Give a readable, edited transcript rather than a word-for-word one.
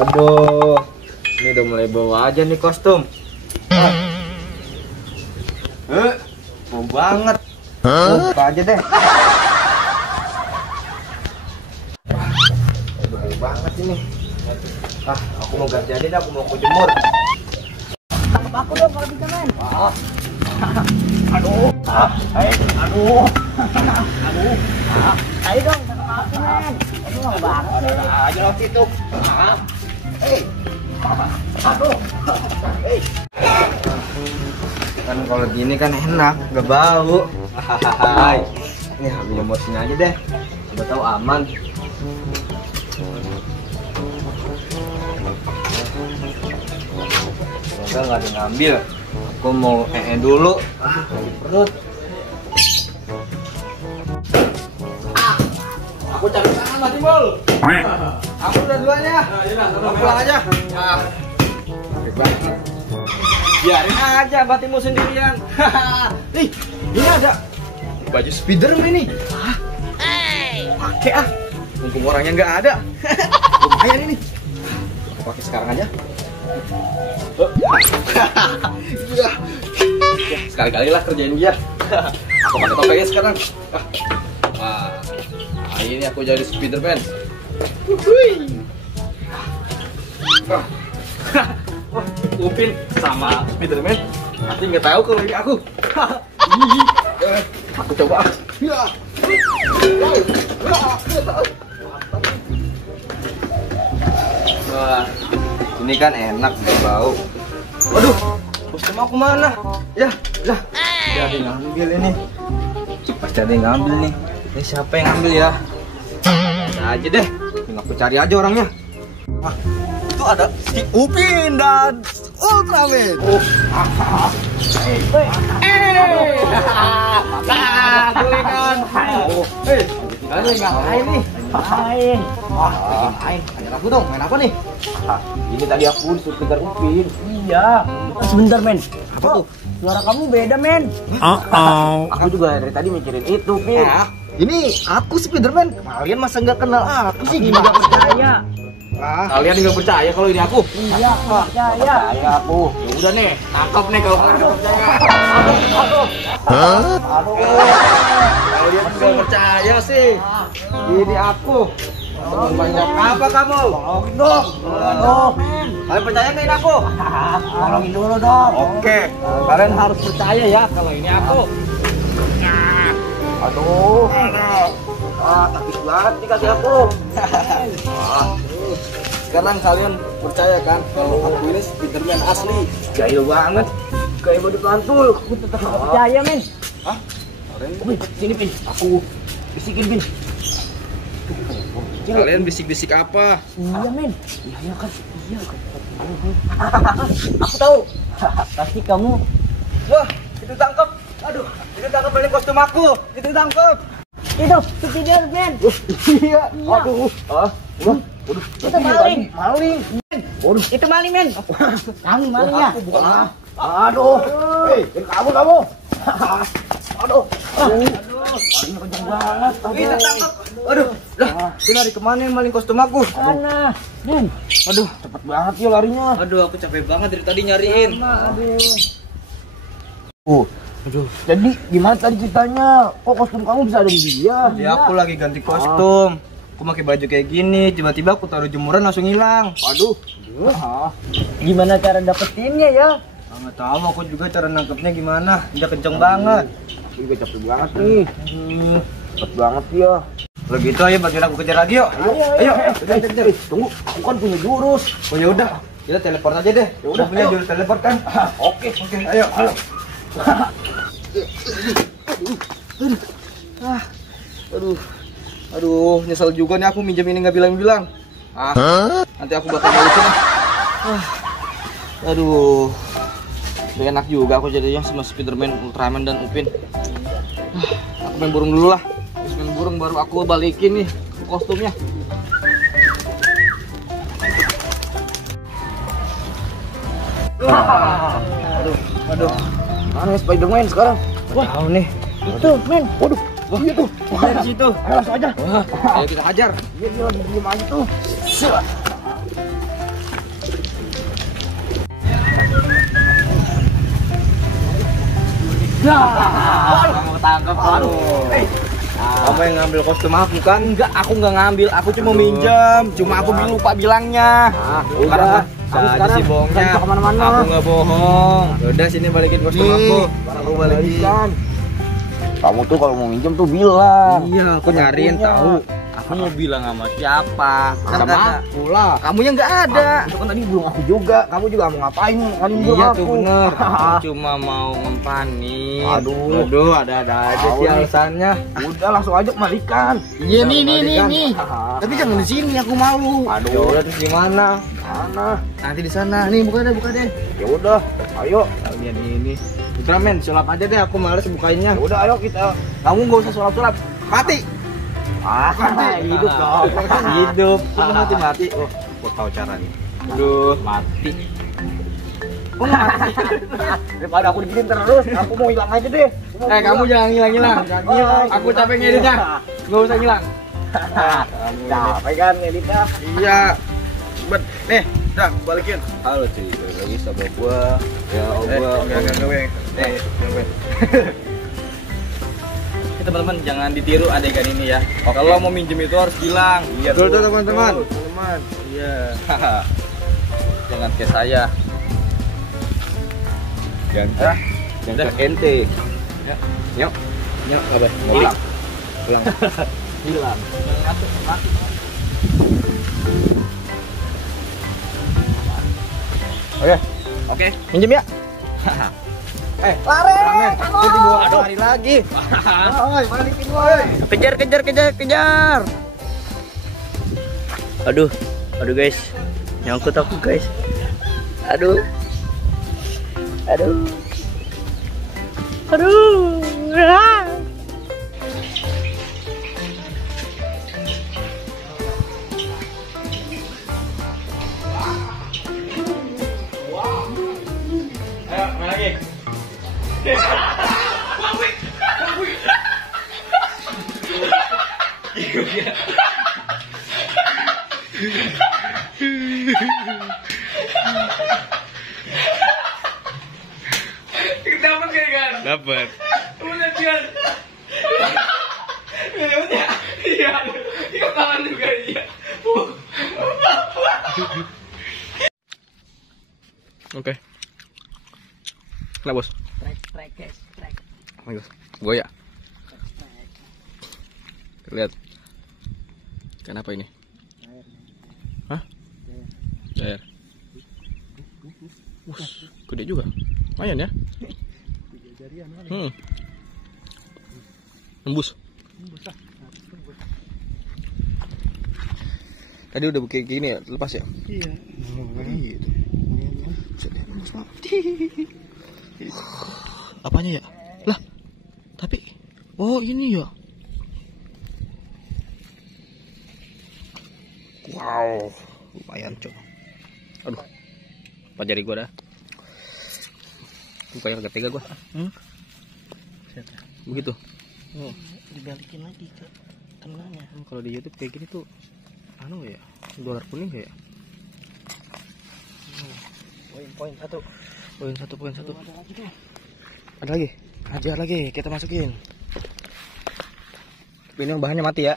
Aduh, ini udah mulai bawa aja nih kostum. Bau banget. Buka aja deh. Bau banget ini. Aku mau ganti aja deh, aku mau jemur. Tangkap aku dong kalau bisa, men. Aduh. Aduh. Ayo dong, tangkap aku, men. Aduh, lama banget. Aja lo situ. Aduh. Kan kalau gini kan enak, nggak bau. Ini ambil jemur sini aja deh. Udah tahu aman. Semoga nggak ada ngambil. Aku mau dulu. Sakit perut. Aku capek banget Mas Timbul. Aku udah duluannya. Aku pulang aja. Capek banget. Biarin aja Mbak Timbul sendirian. Nih, ini ada baju Spiderman nih. Pakai mumpung orangnya nggak ada. Lumayan ini. Aku pakai sekarang aja. Sekali-kali lah kerjain dia. Aku pakai topengnya sekarang. Ini aku jadi Spiderman. Upin sama Spiderman nanti nggak tahu kalau ini aku. Aku coba. Wah, ini kan enak, gak bau. Waduh, kostum aku mana? Ya, jadi ngambil ini. Pasti ada yang ngambil nih. Ini siapa yang ngambil ya? Ada aja deh. Tinggal aku cari aja orangnya. Wah, itu ada si Upin dan Ultraman. Boleh kan? Kalian ngapain nih? Main. Ajar aku dong, main apa nih? Ini tadi aku disuruh kejar Upin. Iya. Sebentar, men. Apa tuh? Suara kamu beda, men. Aku juga dari tadi mikirin itu, Pin. Ini aku Spiderman. Kalian masa nggak kenal aku sih? Gimana percaya? Kalian nggak percaya kalau ini aku? Iya, percaya. Percaya aku. Ya udah nih, tangkap nih kalau kalian nggak percaya. Aduh. Kalian nggak percaya sih? Ini aku. Teman banyak apa kamu? Tolongin dong. Kalian percaya nggak ini aku? Tolongin dulu dong. Oke. Kalian harus percaya ya kalau ini aku. Aduh. Takut banget dikasih aku. Sekarang kalian percaya kan kalau aku ini Spiderman asli? Jahil banget. Kayak body pantul. Aku tetap nggak percaya, men. Hah? Wih, sini, Pin. Aku bisikin, Pin. Kalian bisik-bisik apa? Iya, men. Iya kan. Aku tahu. Pasti kamu. Wah, itu tangkap. Aduh, itu tangkap balik kostum aku. Itu tangkap. Itu Spiderman. Iya. Aduh. Waduh. Itu maling. Maling. Waduh, itu maling, men. Kamu malingnya. Aku bukan. Aduh. Hei, kamu. Aduh. Malingnya kencang banget. Itu tangkap. Aduh. Lah, dia lari kemana yang maling kostum aku? Mana? Men. Aduh, cepet banget ya larinya. Aduh, aku capek banget dari tadi nyariin. Aduh. Aduh. Jadi gimana tadi ceritanya? Kok kostum kamu bisa ada di dia? Ya aku lagi ganti kostum. Aku pakai baju kayak gini, tiba-tiba aku taruh jemuran langsung hilang. Aduh. Gimana cara dapetinnya ya? Nggak tahu aku juga cara nangkepnya gimana. Dia kenceng banget. Aku juga capek banget nih. Cepet banget ya. Kalau gitu ayo bantuin aku kejar lagi yuk. Ayo. Kejar. Tunggu, aku kan punya jurus. Oh ya udah, kita teleport aja deh. Ya udah, punya jurus teleport kan? Oke, ayo. Aduh, nyesel juga nih aku minjem ini nggak bilang-bilang. Nanti aku bakal balikin. Aduh, udah enak juga aku jadinya sama Spiderman, Ultraman dan Upin. Aku main burung dulu lah. Habis main burung baru aku balikin nih kostumnya. Aduh. Mana Spiderman sekarang? Wah, tahu nih. Itu, men. Waduh, iya tuh. Dari situ. Ayo langsung aja. Wah, ayo kita hajar. Dia lagi diem aja tuh. Kamu ketangkep. Aduh. Kamu yang ngambil kostum aku kan? Enggak, aku nggak ngambil. Aku cuma minjem. Cuma aku lupa bilangnya. Udah. Kamu sekarang sih bohongnya. Kemana-mana. Aku nggak bohong. Udah sini balikin kostum aku. Aku balikin. Kamu tuh kalau mau minjem tuh bilang. Iya, aku nyariin tahu. Aku mau bilang sama siapa? Sama aku lah. Kamu yang nggak ada. Itu kan tadi belum aku juga. Kamu juga mau ngapain? Kali belum Iya aku. tuh bener. Aku cuma mau ngempanin. Aduh, ada aja sih alasannya. Udah langsung aja kembalikan. Iya nih. Tapi jangan di sini, aku malu. Aduh. Ya udah terus gimana? Mana? Nanti di sana. Nih buka deh. Ya udah, ayo. Kalian ini. Ultraman, sulap aja deh. Aku males bukainnya. Ya udah, ayo kita. Kamu nggak usah sulap. Mati. Hidup dong. Hidup. Kamu mati. Oh, gua tahu caranya. Aduh, mati. Daripada aku diginiin terus, aku mau hilang aja deh. Kamu jangan hilang. Aku capek ngeditnya. Nggak usah hilang. Capek kan ngeditnya? Iya. Nih, udah balikin. Halo cuy, lagi sama gua. Ya, gua enggak. Teman-teman jangan ditiru adegan ini ya. Kalau mau minjem itu harus bilang. Iya, betul teman-teman. Iya. Jangan kayak saya. Jangan kayak ente. Yuk. Apa? Hilang. Hilang. Mati. Oke. Minjem ya. Lari lagi. Balikin woi. Kejar. Aduh guys, nyangkut aku guys. Aduh. Ayo, main lagi. Dapat. Udah kan. Iya. Iya kawan juga iya. Oke. Nah bos. Trek guys. Bagus. Goya. Lihat. Kenapa ini? Hah? Air. Gede juga. Lumayan ya. Nembus. Tadi udah kayak gini ya, lepas ya? Iya. Gitu. Apanya ya? Lah. Tapi oh ini ya. Wow, lumayan cok. Aduh. Apa jari gua dah? Bukannya agak tega gua. Begitu. Oh, Dibalikin lagi ke tengahnya. Kalau di YouTube kayak gini tuh anu ya, dolar kuning kayak. Poin satu. Ada lagi. Ajar lagi, kita masukin. Ini yang bahannya mati ya.